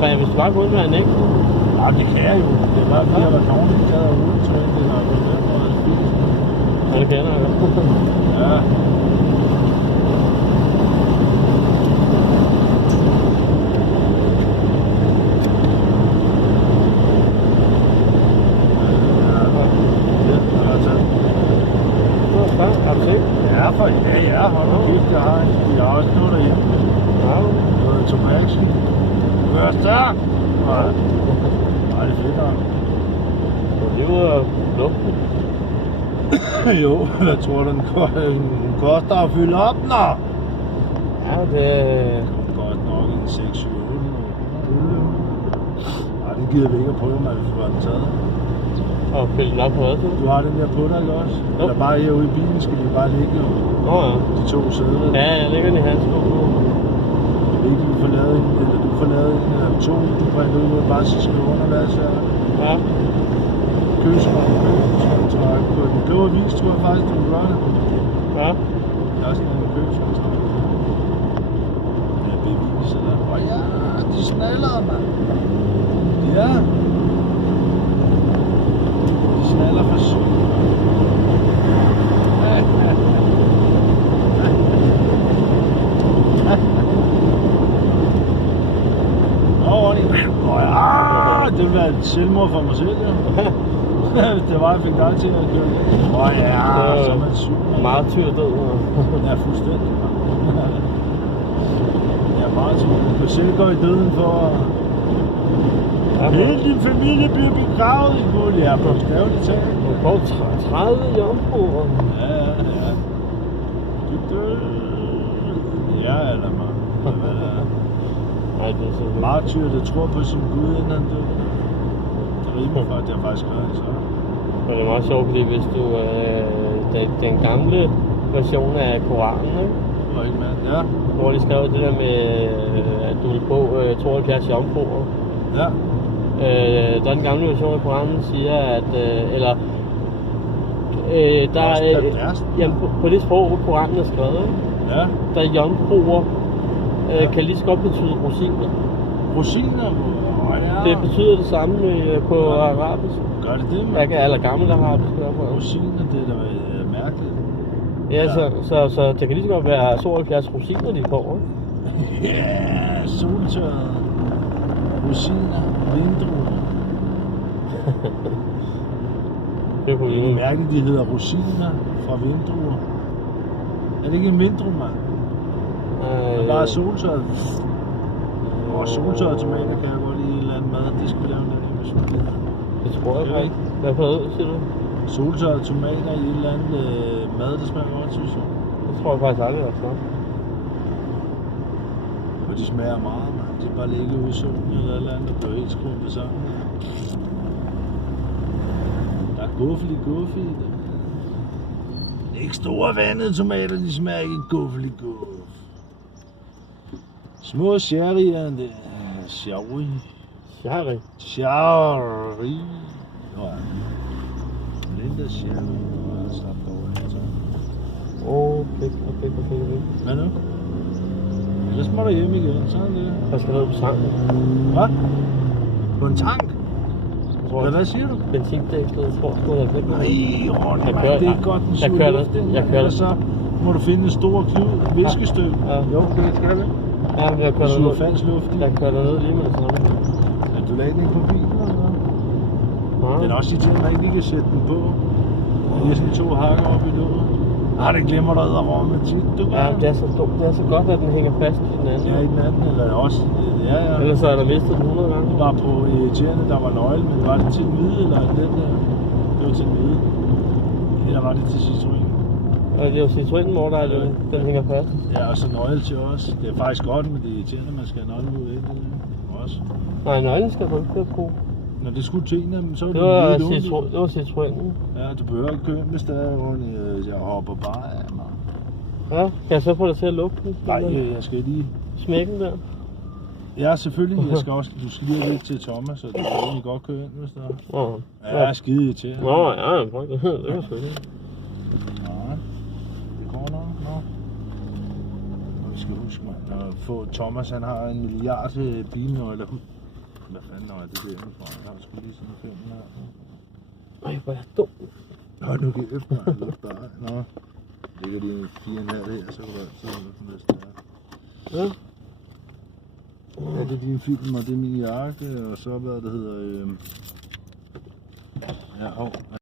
Jamen, hvis du bare kunne undvære en, ikke? Nej, det kan jeg jo. Det er bare fordi, jeg var nogen, der gad at rulle det, når jeg var med på at spise. Ja, det kender jeg godt. Ja. Har du set? Ja, for ja, hold nu kæft, jeg har også noget derhjemme. Ja. Noget tomax. Gør stærk! Nej, det er fedt nok. Så det var lugten. Jo, jeg tror, den koster at fylde op, nå! Ja, det... Det koster nok en 6-7-8. Nej, det gider vi ikke at prøve, når vi får den taget. Og fylde den op på hvad? Du har den der på dig, ikke også? Jo. Eller bare herude i bilen skal de bare ligge jo. Nå ja. De to sæder. Ja, jeg ligger den i hans sko nu. Jeg ved ikke, du får lavet en, eller du får lavet en eller to, du brænder ud og bare så skriver under deres her. Ja. Køleskab på den blå avis, tror jeg faktisk, du kan gøre det. Ja. Der er også en køleskab. Det er bevis, eller? Åh ja, de snaller, mand. Ja. De snaller for syg. Det ville være et selvmord for mig selv, ja. Det var, jeg fik dig til at køre. Ja, så er man syg. Martyr død. Ja, fuldstændig. Ja, martyr. Du kan selv gå i døden for at... Hele din familie bliver begravet i guld. Ja, bogstaveligt talt. Du får 30 jomfruer. Ja. Du død. Ja, eller mig. Hvad det er. Nej, det er sådan. Martyr, der tror på sin Gud, inden han døde. Det rimer faktisk, det har faktisk skrevet så. Og det er meget sjovt, fordi hvis du den gamle version af Koranen, ikke? Ja. Hvor de skrev det der med, at du vil få 72 jomfruer. Ja. Der er den gamle version af Koranen siger, at eller der jamen, på det sprog, hvor Koranen er skrevet, ikke? Ja. Der er jomfruer kan lige så godt betyde rosiner. Rosiner? Ja. Det betyder det samme på arabisk. Gør det det, man? Eller gammel arabisk i hvert fald. Rosiner, det er da mærkeligt. Ja, så det kan lige så godt være 72 rosiner, de får, ikke? Ja, soltørret. Rosiner, vindruer. Det er på Det er mærkeligt, de hedder rosiner fra vindruer. Er det ikke en vindru, mand? Det er bare soltørret. Soltørret tomater kan jeg godt lide i en eller anden mad. Det skal vi lave noget med sådan. Det tror jeg faktisk. Hvad for noget, siger du? Soltørret tomater i en eller anden mad, det smager godt, synes jeg. Det tror jeg faktisk aldrig, jeg har smagt. Og de smager meget, man. De bare ligger ude i solen eller et eller andet, der bliver helt skrumpet sammen. Der er guffel i det. Ikke store vandede tomater, de smager ikke guffel i guff. Små sherry'er, det er sherry. Sherry. Nå ja. Linda sherry. Slap dig over her, så. Okay. Hvad nu? Ellers må du hjem igen, sådan det. Jeg skal ned på tanken. Hvad? På en tank? Hvad siger du? Benzindækslet, tror jeg, det er Nej, Ronny, det er godt den suge luft ind. Jeg kører det. Så må du finde en stor klud, viskestykke. Ja. Jo, det skal det. Ja, men jeg kører der ned. Falsk luft i. Jeg kører ned lige med det samme. Ja, du lagde den ikke på bilen eller noget? Ja. Den er også irriterende, at man ikke lige kan sætte den på. Der er sådan 2 hakker op i låget. Det glemmer du med tit, du. Ja, det er så dumt. Det er så godt, at den hænger fast i den anden. Ja, i den anden, eller også. Ja. Ellers så er der mistet den 100 gange. Det var på irriterende, der var nøgle, men var det til en hvide, eller den der? Det var til en hvide. Eller var det til Citroën? Ja, det er jo Citroën, hvor der er den hænger fast. Ja, og så nøgle til os. Det er faktisk godt, men det er irriterende, at man skal have nøglen ud af det også. Nej, nøglen skal du ikke bruge. Når det skulle til en af dem, så var det var Citroën. Ja, du behøver ikke købe hvis der er rundt. Jeg hopper bare af mig. Ja, kan jeg så få dig til at lukke den? Nej, jeg skal lige... Smækken der? Ja, selvfølgelig. Du skal lige lidt til Thomas, så du kan egentlig godt køre ind, hvis der er. Ja, skide irriterende. Ja, fuck det. Det kan sgu ikke. Nej, det går nok. Du skal huske mig, at få Thomas, han har 1 milliard bilnøgler. Hvad fanden er det hjemmefra? Jeg har sgu lige sådan en film her. Ej, hvor er jeg dum. Hold nu kæft, man. Luft dig. Nå. Ligger de 4,5 her, så kan du altid hvis det er. Ja. Ja, det er din film, og det er min jakke, og så hvad det hedder... Ja,